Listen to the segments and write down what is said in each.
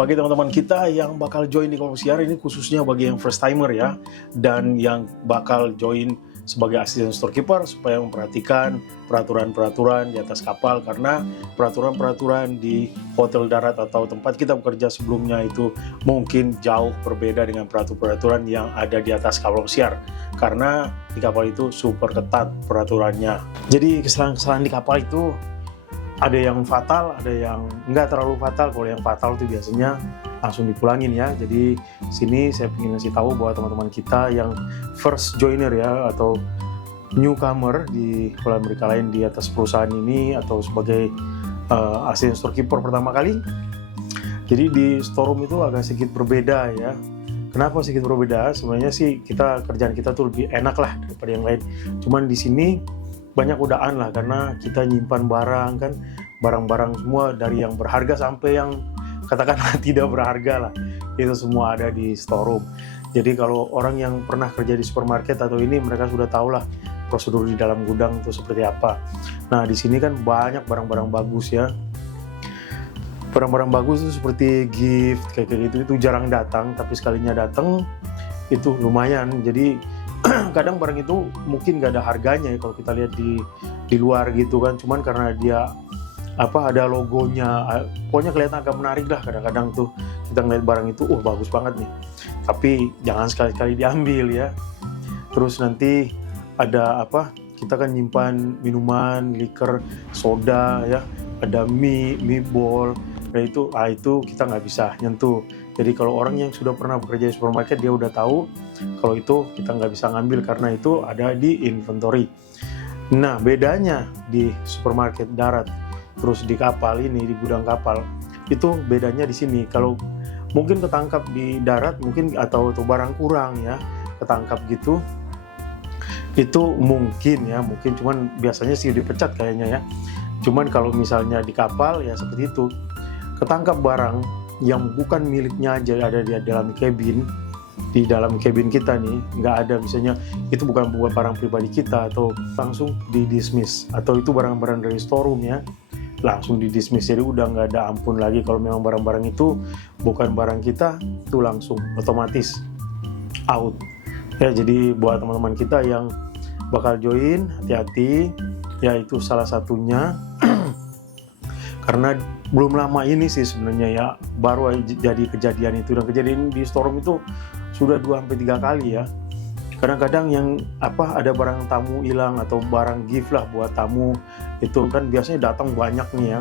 Bagi teman-teman kita yang bakal join di kelompok siar ini khususnya bagi yang first timer ya, dan yang bakal join sebagai asisten storekeeper supaya memperhatikan peraturan-peraturan di atas kapal, karena peraturan-peraturan di hotel darat atau tempat kita bekerja sebelumnya itu mungkin jauh berbeda dengan peraturan-peraturan yang ada di atas kapal pesiar, karena di kapal itu super ketat peraturannya. Jadi kesalahan-kesalahan di kapal itu ada yang fatal, ada yang nggak terlalu fatal. Kalau yang fatal itu biasanya langsung dipulangin ya. Jadi sini saya ingin ngasih tahu bahwa teman-teman kita yang first joiner ya, atau newcomer di Hotel Amerika lain di atas perusahaan ini, atau sebagai asisten storekeeper pertama kali. Jadi di storeroom itu agak sedikit berbeda ya. Kenapa sedikit berbeda? Sebenarnya sih kerjaan kita tuh lebih enak lah daripada yang lain. Cuman di sini banyak godaan lah, karena kita nyimpan barang kan, barang-barang semua dari yang berharga sampai yang katakanlah tidak berharga lah, itu semua ada di storeroom. Jadi kalau orang yang pernah kerja di supermarket atau ini, mereka sudah tahu lah prosedur di dalam gudang itu seperti apa. Nah di sini kan banyak barang-barang bagus ya. Barang-barang bagus itu seperti gift kayak gitu, itu jarang datang, tapi sekalinya datang itu lumayan. Jadi kadang barang itu mungkin nggak ada harganya ya kalau kita lihat di luar gitu kan, cuman karena dia ada logonya, pokoknya kelihatan agak menarik lah. Kadang-kadang tuh kita ngeliat barang itu, bagus banget nih, tapi jangan sekali-kali diambil ya. Terus nanti ada kita kan nyimpan minuman, liker, soda ya, ada mie ball, nah itu kita nggak bisa nyentuh. Jadi kalau orang yang sudah pernah bekerja di supermarket, dia udah tahu kalau itu kita nggak bisa ngambil karena itu ada di inventory. Nah bedanya di supermarket darat terus di kapal ini, di gudang kapal, itu bedanya di sini. Kalau mungkin ketangkap di darat mungkin atau barang kurang ya, ketangkap gitu, itu mungkin cuman biasanya sih dipecat kayaknya ya. Cuman kalau misalnya di kapal ya seperti itu, ketangkap barang yang bukan miliknya aja ada di dalam cabin, di dalam cabin kita nih, nggak ada, misalnya itu bukan barang pribadi kita, atau langsung di dismiss, atau itu barang-barang dari storeroom ya, langsung di dismiss. Jadi udah nggak ada ampun lagi. Kalau memang barang-barang itu bukan barang kita, itu langsung otomatis out ya. Jadi buat teman-teman kita yang bakal join, hati-hati ya, itu salah satunya. Karena belum lama ini sih sebenarnya ya, baru jadi kejadian itu, dan kejadian di storeroom itu sudah 2-3 kali ya. Kadang-kadang yang ada barang tamu hilang atau barang gift lah buat tamu, itu kan biasanya datang banyak nih ya,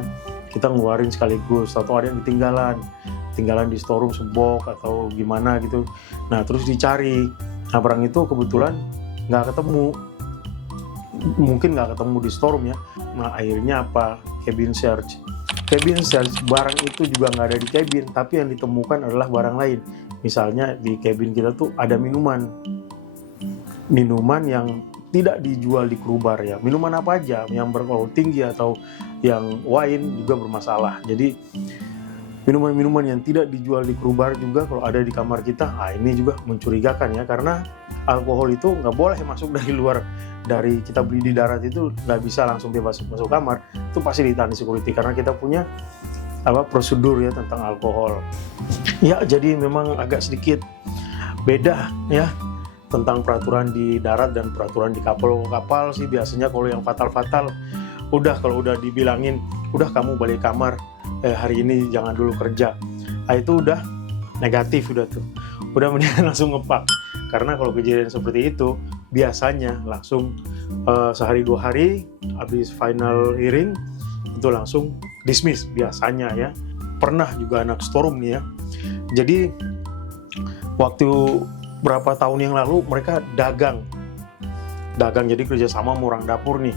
kita ngeluarin sekaligus, atau ada yang ketinggalan di storeroom sebok atau gimana gitu. Nah terus dicari, nah barang itu kebetulan nggak ketemu, mungkin nggak ketemu di storeroom ya. Nah akhirnya cabin search, barang itu juga nggak ada di cabin, tapi yang ditemukan adalah barang lain. Misalnya di cabin kita tuh ada minuman yang tidak dijual di kru bar ya. Minuman apa aja, yang beralkohol tinggi atau yang wine juga bermasalah. Jadi minuman-minuman yang tidak dijual di kru bar juga kalau ada di kamar kita, ini juga mencurigakan ya, karena alkohol itu nggak boleh masuk dari luar. Dari kita beli di darat itu nggak bisa langsung bebas masuk kamar, itu pasti ditahan security, karena kita punya prosedur ya tentang alkohol ya. Jadi memang agak sedikit beda ya tentang peraturan di darat dan peraturan di kapal sih. Biasanya kalau yang fatal kalau udah dibilangin, udah kamu balik kamar, hari ini jangan dulu kerja, itu udah negatif, udah mendingan langsung ngepak. Karena kalau kejadian seperti itu biasanya langsung sehari 2 hari habis final hearing itu langsung dismiss biasanya ya. Pernah juga anak storeroom nih ya, jadi waktu berapa tahun yang lalu mereka dagang, jadi kerjasama sama orang dapur nih,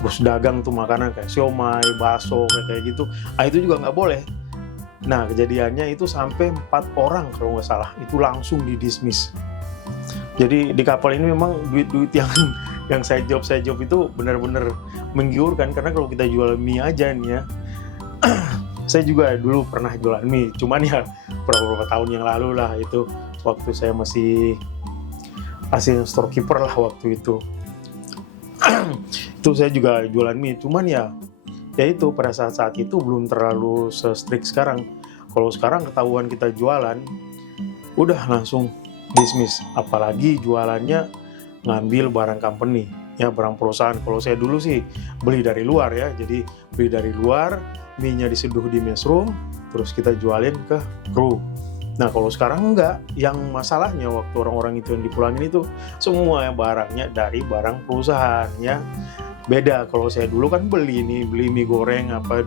terus dagang tuh makanan kayak siomay, bakso kayak gitu. Itu juga nggak boleh. Nah kejadiannya itu sampai 4 orang kalau nggak salah, itu langsung didismiss. Jadi di kapal ini memang duit-duit yang side job itu benar-benar menggiurkan, karena kalau kita jual mie aja nih ya, saya juga dulu pernah jualan mie, cuman ya beberapa tahun yang lalu lah, itu waktu saya masih asisten storekeeper lah waktu itu. Itu saya juga jualan mie, cuman ya itu pada saat itu belum terlalu se-strict sekarang. Kalau sekarang ketahuan kita jualan, udah langsung dismiss. Apalagi jualannya ngambil barang company, ya barang perusahaan. Kalau saya dulu sih beli dari luar ya, jadi beli dari luar, mie-nya diseduh di meshroom, terus kita jualin ke kru. Nah kalau sekarang enggak, yang masalahnya waktu orang-orang itu yang dipulangin itu semua barangnya dari barang perusahaan ya. Beda kalau saya dulu kan beli mie goreng apa,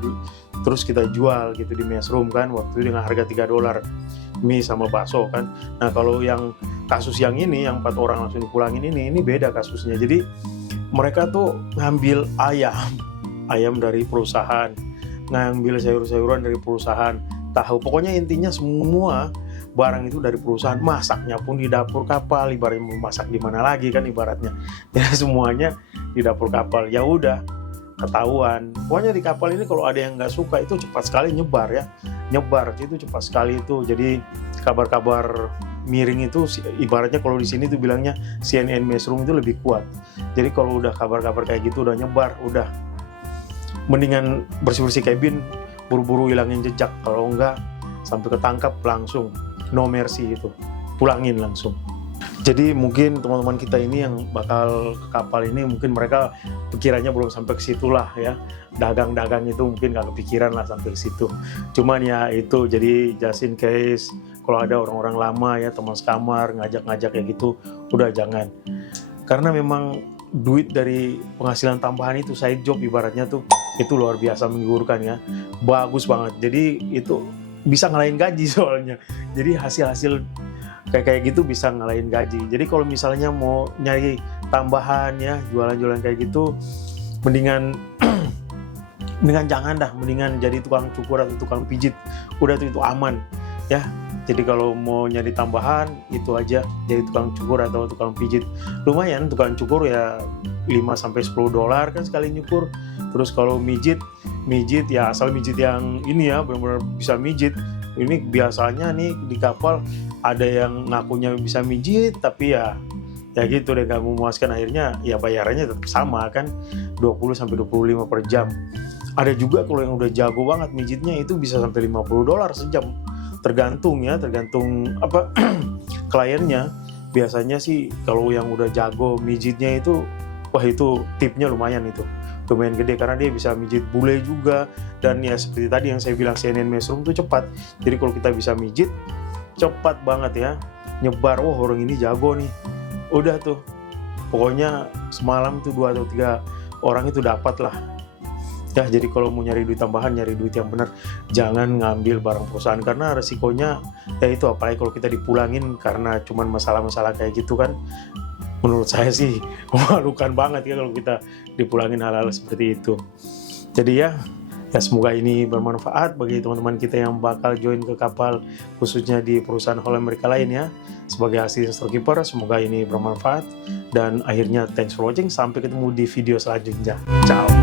terus kita jual gitu di meshroom kan, waktu itu dengan harga $3 mie sama bakso kan. Nah kalau yang kasus yang ini, yang 4 orang langsung dipulangin ini beda kasusnya. Jadi mereka tuh ngambil ayam dari perusahaan, ngambil sayur-sayuran dari perusahaan, tahu, pokoknya intinya semua barang itu dari perusahaan. Masaknya pun di dapur kapal, ibaratnya memasak di mana lagi kan ibaratnya. Ya semuanya di dapur kapal. Ya udah ketahuan. Pokoknya di kapal ini kalau ada yang nggak suka itu cepat sekali nyebar ya. Nyebar itu cepat sekali itu. Jadi kabar-kabar miring itu ibaratnya kalau di sini tuh bilangnya CNN Meshroom itu lebih kuat. Jadi kalau udah kabar-kabar kayak gitu udah nyebar, udah mendingan bersih-bersih kabin, buru-buru hilangin jejak. Kalau enggak sampai ketangkap langsung no mercy itu, pulangin langsung. Jadi mungkin teman-teman kita ini yang bakal ke kapal ini mungkin mereka pikirannya belum sampai ke situ lah ya. Dagang-dagang itu mungkin gak kepikiran lah sampai ke situ. Cuman ya itu, jadi just in case kalau ada orang-orang lama ya, teman sekamar ngajak-ngajak kayak gitu, udah jangan. Karena memang duit dari penghasilan tambahan itu, side job ibaratnya tuh, itu luar biasa menggiurkan ya, bagus banget. Jadi itu bisa ngalahin gaji soalnya. Jadi hasil-hasil kayak gitu bisa ngalahin gaji. Jadi kalau misalnya mau nyari tambahan ya, jualan-jualan kayak gitu, mendingan jangan dah, mendingan jadi tukang cukur atau tukang pijit. Udah tuh itu aman ya. Jadi kalau mau nyari tambahan itu aja, jadi tukang cukur atau tukang pijit. Lumayan tukang cukur ya $5-10 kan sekali nyukur. Terus kalau mijit ya asal mijit yang ini ya, benar-benar bisa mijit. Ini biasanya nih di kapal ada yang ngakunya bisa mijit tapi ya gitu deh, gak memuaskan, akhirnya ya bayarannya tetap sama kan, 20-25 per jam. Ada juga kalau yang udah jago banget mijitnya itu bisa sampai $50 sejam. Tergantung apa kliennya. Biasanya sih kalau yang udah jago mijitnya itu, wah itu tipnya lumayan gede, karena dia bisa mijit bule juga. Dan ya seperti tadi yang saya bilang, CNN Meshroom itu cepat. Jadi kalau kita bisa mijit cepat banget ya, nyebar, wah orang ini jago nih, udah tuh pokoknya semalam tuh 2 atau 3 orang itu dapat lah ya. Jadi kalau mau nyari duit tambahan, nyari duit yang benar, jangan ngambil barang perusahaan, karena resikonya ya itu, apalagi kalau kita dipulangin karena cuman masalah-masalah kayak gitu kan. Menurut saya sih memalukan banget ya kalau kita dipulangin hal-hal seperti itu. Jadi ya semoga ini bermanfaat bagi teman-teman kita yang bakal join ke kapal, khususnya di perusahaan All America lain ya. Sebagai asisten storekeeper, semoga ini bermanfaat. Dan akhirnya thanks for watching, sampai ketemu di video selanjutnya. Ciao.